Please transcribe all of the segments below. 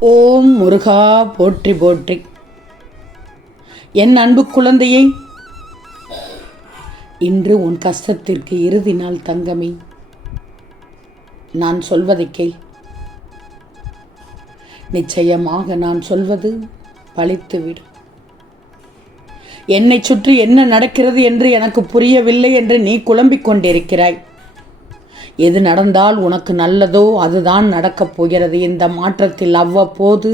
ஓம் முருகா போற்றி போற்றி. என் அன்பு குழந்தையை, இன்று உன் கஷ்டத்திற்கு இறுதி நாள் தங்கமே. நான் சொல்வதை கேள். நிச்சயமாக நான் சொல்வது பலித்துவிடும். என்னை சுற்றி என்ன நடக்கிறது என்று எனக்கு புரியவில்லை என்று நீ குழம்பிக் கொண்டிருக்கிறாய். எது நடந்தால் உனக்கு நல்லதோ அதுதான் நடக்கப் போகிறது. இந்த மாற்றத்தில் அவ்வப்போது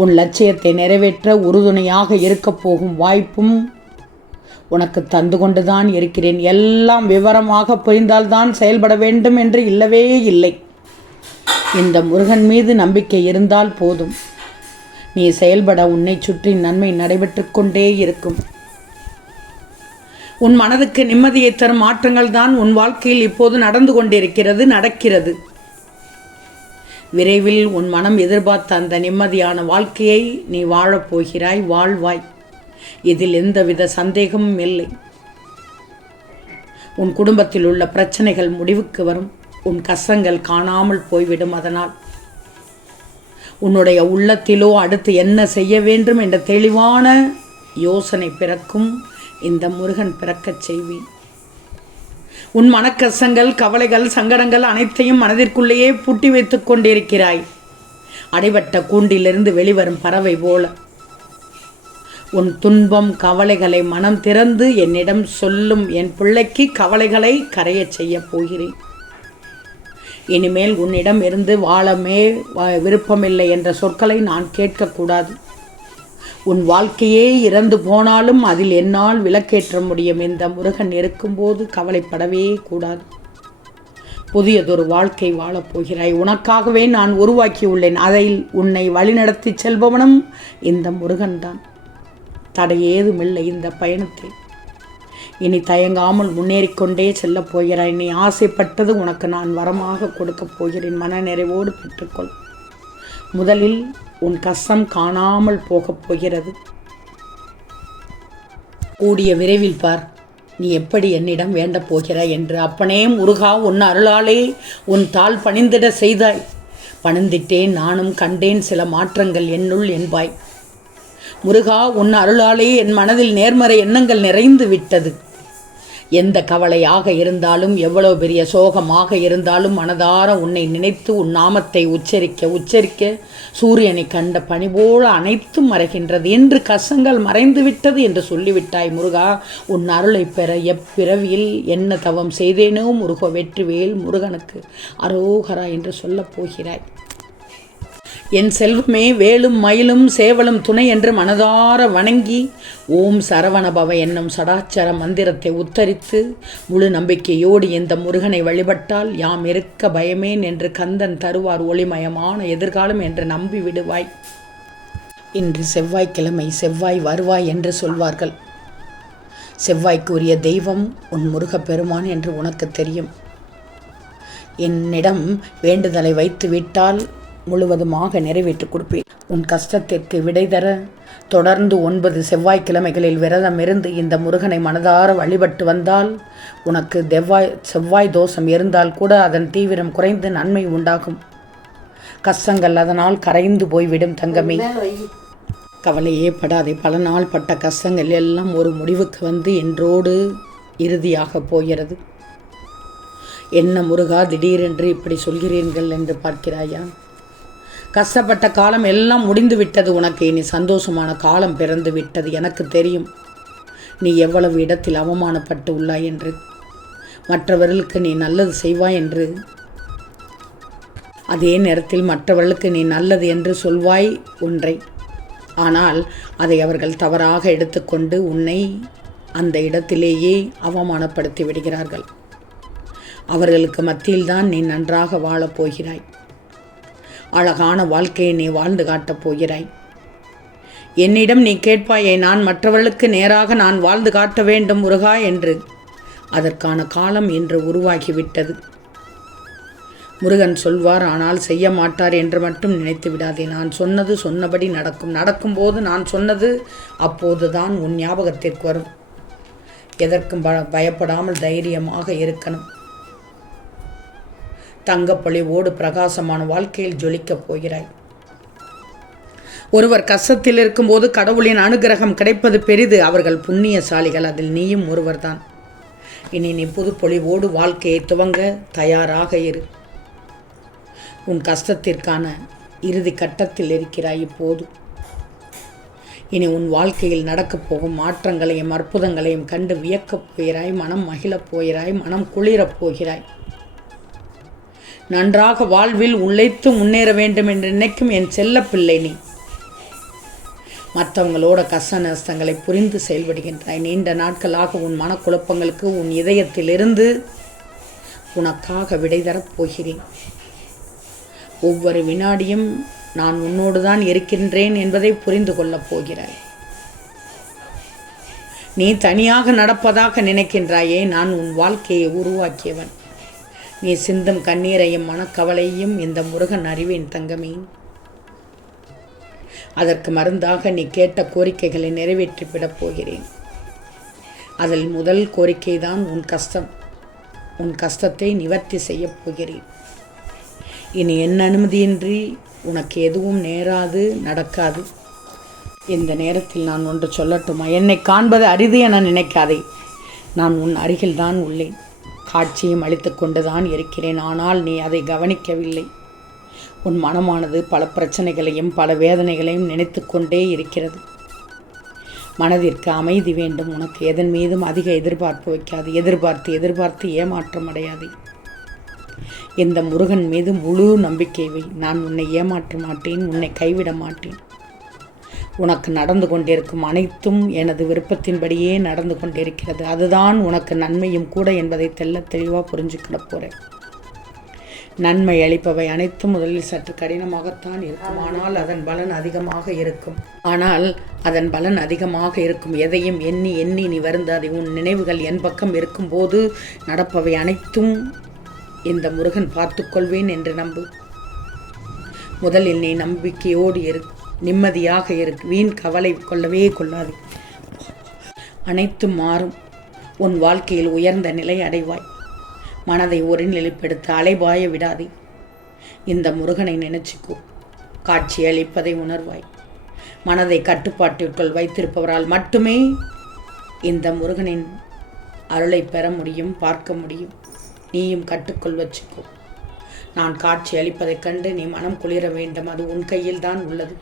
உன் லட்சியத்தை நிறைவேற்ற உறுதுணையாக இருக்கப் போகும் வாய்ப்பும் உனக்கு தந்து கொண்டுதான் இருக்கிறேன். எல்லாம் விவரமாக புரிந்தால்தான் செயல்பட வேண்டும் என்று இல்லவே இல்லை. இந்த முருகன் மீது நம்பிக்கை இருந்தால் போதும். நீ செயல்பட உன்னை சுற்றி நன்மை நடைபெற்று கொண்டே இருக்கும். உன் மனதுக்கு நிம்மதியை தரும் மாற்றங்கள் தான் உன் வாழ்க்கையில் இப்போது நடந்து கொண்டிருக்கிறது, நடக்கிறது. விரைவில் உன் மனம் எதிர்பார்த்த அந்த நிம்மதியான வாழ்க்கையை நீ வாழப்போகிறாய், வாழ்வாய். இதில் எந்தவித சந்தேகமும் இல்லை. உன் குடும்பத்தில் உள்ள பிரச்சனைகள் முடிவுக்கு வரும். உன் கஷ்டங்கள் காணாமல் போய்விடும். அதனால் உன்னுடைய உள்ளத்திலோ அடுத்து என்ன செய்ய வேண்டும் என்ற தெளிவான யோசனை பிறக்கும். இந்த முருகன் பிறக்கச் செய்வேன். உன் மனக்கசங்கள், கவலைகள், சங்கடங்கள் அனைத்தையும் மனதிற்குள்ளேயே பூட்டி வைத்துக் கொண்டிருக்கிறாய். அடைபட்ட கூண்டிலிருந்து வெளிவரும் பறவை போல உன் துன்பம், கவலைகளை மனம் திறந்து என்னிடம் சொல்லும் என் பிள்ளைக்கு கவலைகளை கரையச் செய்ய போகிறேன். இனிமேல் உன்னிடம் இருந்து வாழமே விருப்பமில்லை என்ற சொற்களை நான் கேட்கக்கூடாது. உன் வாழ்க்கையே இறந்து போனாலும் அதில் என்னால் விளக்கேற்ற முடியும். இந்த முருகன் இருக்கும்போது கவலைப்படவே கூடாது. புதியதொரு வாழ்க்கை வாழப்போகிறாய். உனக்காகவே நான் உருவாக்கியுள்ளேன். அதில் உன்னை வழிநடத்தி செல்பவனும் இந்த முருகன்தான். தடையேதுமில்லை இந்த பயணத்தில். இனி தயங்காமல் முன்னேறிக்கொண்டே செல்லப் போகிறாய். நீ ஆசைப்பட்டது உனக்கு நான் வரமாக கொடுக்கப் போகிறேன். மன நிறைவோடு பெற்றுக்கொள். முதலில் உன் கஷ்டம் காணாமல் போகப் போகிறது. கூடிய விரைவில் பார் நீ எப்படி என்னிடம் வேண்டப் போகிறாய் என்று. அப்பனே முருகா, உன் அருளாலே உன் தாள் பணிந்திட செய்தாய். பணிந்திட்டேன், நானும் கண்டேன் சில மாற்றங்கள் என்னுள் என்பாய். முருகா, உன் அருளாலே என் மனதில் நேர்மறை எண்ணங்கள் நிறைந்து விட்டது. எந்த கவலையாக இருந்தாலும், எவ்வளவு பெரிய சோகமாக இருந்தாலும் மனதார உன்னை நினைத்து உன் நாமத்தை உச்சரிக்க உச்சரிக்க சூரியனை கண்ட பனி போல அனைத்தும் மறைகின்றது. என்று கஷ்டங்கள் மறைந்து விட்டது என்று சொல்லிவிட்டாய். முருகா, உன் அருளை பெற எப்பிறவியில் என்ன தவம் செய்தேனோ முருக வெற்றிவேல் முருகனுக்கு அரோகரா என்று சொல்லப் போகிறாய். என் செல்வமே, வேலும் மயிலும் சேவலும் துணை என்று மனதார வணங்கி ஓம் சரவணபவ என்னும் சடாச்சர மந்திரத்தை உத்தரித்து முழு நம்பிக்கையோடு இந்த முருகனை வழிபட்டால் யாம் இருக்க பயமேன் என்று கந்தன் தருவார் ஒளிமயமான எதிர்காலம் என்று நம்பி விடுவாய். இன்று செவ்வாய்க்கிழமை, செவ்வாய் வருவாய் என்று சொல்வார்கள். செவ்வாய்க்குரிய தெய்வம் உன் முருகப்பெருமான் என்று உனக்கு தெரியும். என்னிடம் வேண்டுதலை வைத்து விட்டால் முழுவதுமாக நிறைவேற்றி கொடுப்பேன். உன் கஷ்டத்திற்கு விடை தர தொடர்ந்து 9 செவ்வாய்க்கிழமைகளில் விரதம் இருந்து இந்த முருகனை மனதார வழிபட்டு வந்தால் உனக்கு செவ்வாய் தோஷம் இருந்தால் கூட அதன் தீவிரம் குறைந்து நன்மை உண்டாகும். கஷ்டங்கள் அதனால் கரைந்து போய்விடும் தங்கமே. கவலையே படாதே. பல நாள் பட்ட கஷ்டங்கள் எல்லாம் ஒரு முடிவுக்கு வந்து என்றோடு இறுதியாக போகிறது. என்ன முருகா, திடீரென்று இப்படி சொல்கிறீர்கள் என்று பார்க்கிறாயா? கஷ்டப்பட்ட காலம் எல்லாம் முடிந்து விட்டது. உனக்கு இனி சந்தோஷமான காலம் பிறந்து விட்டது. எனக்கு தெரியும் நீ எவ்வளவு இடத்தில் அவமானப்பட்டு உள்ளாய் என்று. மற்றவர்களுக்கு நீ நல்லது செய்வாய் என்று, அதே நேரத்தில் மற்றவர்களுக்கு நீ நல்லது என்று சொல்வாய் ஒன்றை. ஆனால் அதை அவர்கள் தவறாக எடுத்துக்கொண்டு உன்னை அந்த இடத்திலேயே அவமானப்படுத்தி விடுகிறார்கள். அவர்களுக்கு மத்தியில்தான் நீ நன்றாக வாழப் போகிறாய். அழகான வாழ்க்கையை நீ வாழ்ந்து காட்டப் போகிறாய். என்னிடம் நீ கேட்பாயை, நான் மற்றவர்களுக்கு நேராக நான் வாழ்ந்து காட்ட வேண்டும் முருகா என்று. அதற்கான காலம் இன்று உருவாகிவிட்டது. முருகன் சொல்வார், ஆனால் செய்ய மாட்டார் என்று மட்டும் நினைத்து விடாதே. நான் சொன்னது சொன்னபடி நடக்கும். நடக்கும்போது நான் சொன்னது அப்போதுதான் உன் ஞாபகத்திற்கு வரும். எதற்கும் பயப்படாமல் தைரியமாக இருக்கணும். தங்கப்பொழிவோடு பிரகாசமான வாழ்க்கையில் ஜொலிக்கப் போகிறாய். ஒருவர் கஷ்டத்தில் இருக்கும்போது கடவுளின் அனுகிரகம் கிடைப்பது பெரிது. அவர்கள் புண்ணியசாலிகள், அதில் நீயும் ஒருவர்தான். இனி நீ புதுப்பொழிவோடு வாழ்க்கையை துவங்க தயாராக இரு. உன் கஷ்டத்திற்கான இறுதி கட்டத்தில் இருக்கிறாய் இப்போது. இனி உன் வாழ்க்கையில் நடக்கப் போகும் மாற்றங்களையும் அற்புதங்களையும் கண்டு வியக்கப் போகிறாய், மனம் மகிழப் போகிறாய், மனம் குளிரப் போகிறாய். நன்றாக வாழ்வில் உழைத்து முன்னேற வேண்டும் என்று நினைக்கும் என் செல்ல பிள்ளை நீ. மற்றவங்களோட கஷ்ட நஷ்டங்களை புரிந்து செயல்படுகின்றாய். நீண்ட நாட்களாக உன் மனக்குழப்பங்களுக்கு உன் இதயத்திலிருந்து உனக்காக விடை தரப் போகிறேன். ஒவ்வொரு வினாடியும் நான் உன்னோடு தான் இருக்கின்றேன் என்பதை புரிந்து கொள்ளப் போகிறாய். நீ தனியாக நடப்பதாக நினைக்கின்றாயே, நான் உன் வாழ்க்கையை உருவாக்கியவன். நீ சிந்தும் கண்ணீரையும் மனக்கவலையும் இந்த முருகன் அறிவேன் தங்கமே. அதற்கு மருந்தாக நீ கேட்ட கோரிக்கைகளை நிறைவேற்றிவிடப் போகிறேன். அதில் முதல் கோரிக்கைதான் உன் கஷ்டம். உன் கஷ்டத்தை நிவர்த்தி செய்யப் போகிறேன். இனி என் அனுமதியின்றி உனக்கு எதுவும் நேராது, நடக்காது. இந்த நேரத்தில் நான் ஒன்று சொல்லட்டுமா? என்னை காண்பது அரிது என நினைக்காதே. நான் உன் அருகில் தான் உள்ளேன். காட்சியும் அளித்து கொண்டு தான் இருக்கிறேன். ஆனால் நீ அதை கவனிக்கவில்லை. உன் மனமானது பல பிரச்சனைகளையும் பல வேதனைகளையும் நினைத்து கொண்டே இருக்கிறது. மனதிற்கு அமைதி வேண்டும். உனக்கு எதன் மீதும் அதிக எதிர்பார்ப்பு வைக்காது. எதிர்பார்த்து ஏமாற்றம் அடையாது. இந்த முருகன் மீது முழு நம்பிக்கை வை. நான் உன்னை ஏமாற்ற மாட்டேன், உன்னை கைவிட மாட்டேன். உனக்கு நடந்து கொண்டிருக்கும் அனைத்தும் எனது விருப்பத்தின்படியே நடந்து கொண்டிருக்கிறது. அதுதான் உனக்கு நன்மையும் கூட என்பதை தெளிவாக புரிஞ்சுக்கிட போகிறேன். நன்மை அளிப்பவை அனைத்தும் முதலில் சற்று கடினமாகத்தான் இருக்கும். ஆனால் அதன் பலன் அதிகமாக இருக்கும். எதையும் எண்ணி நீ வருந்தாதே. உன் நினைவுகள் என் பக்கம் இருக்கும்போது நடப்பவை அனைத்தும் இந்த முருகன் பார்த்துக்கொள்வேன் என்று நம்பு. முதலில் நீ நம்பிக்கையோடு இரு, நிம்மதியாக இரு. வீண் கவலை கொள்ளாது. அனைத்தும் மாறும். உன் வாழ்க்கையில் உயர்ந்த நிலை அடைவாய். மனதை ஒருநிலைப்படுத்த அலைபாய விடாதே. இந்த முருகனை நினைச்சுக்கோ. காட்சி அளிப்பதை உணர்வாய். மனதை கட்டுப்பாட்டிற்குள் வைத்திருப்பவரால் மட்டுமே இந்த முருகனின் அருளை பெற முடியும், பார்க்க முடியும். நீயும் கட்டுக்குள் வச்சுக்கோ. நான் காட்சி அளிப்பதைக் கண்டு நீ மனம் குளிர வேண்டும். அது உன் கையில் தான் உள்ளது.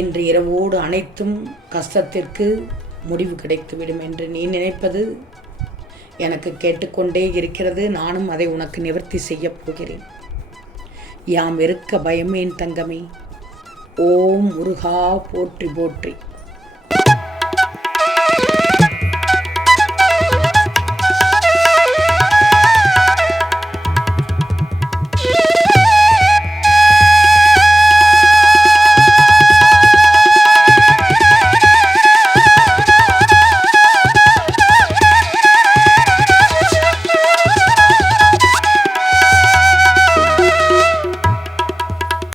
இன்று இரவோடு அனைத்தும் கஷ்டத்திற்கு முடிவு கிடைத்துவிடும் என்று நீ நினைப்பது எனக்கு கேட்டுக்கொண்டே இருக்கிறது. நானும் அதை உனக்கு நிவர்த்தி செய்யப் போகிறேன். யாம் இருக்க பயமேன் தங்கமே. ஓம் முருகா போற்றி போற்றி.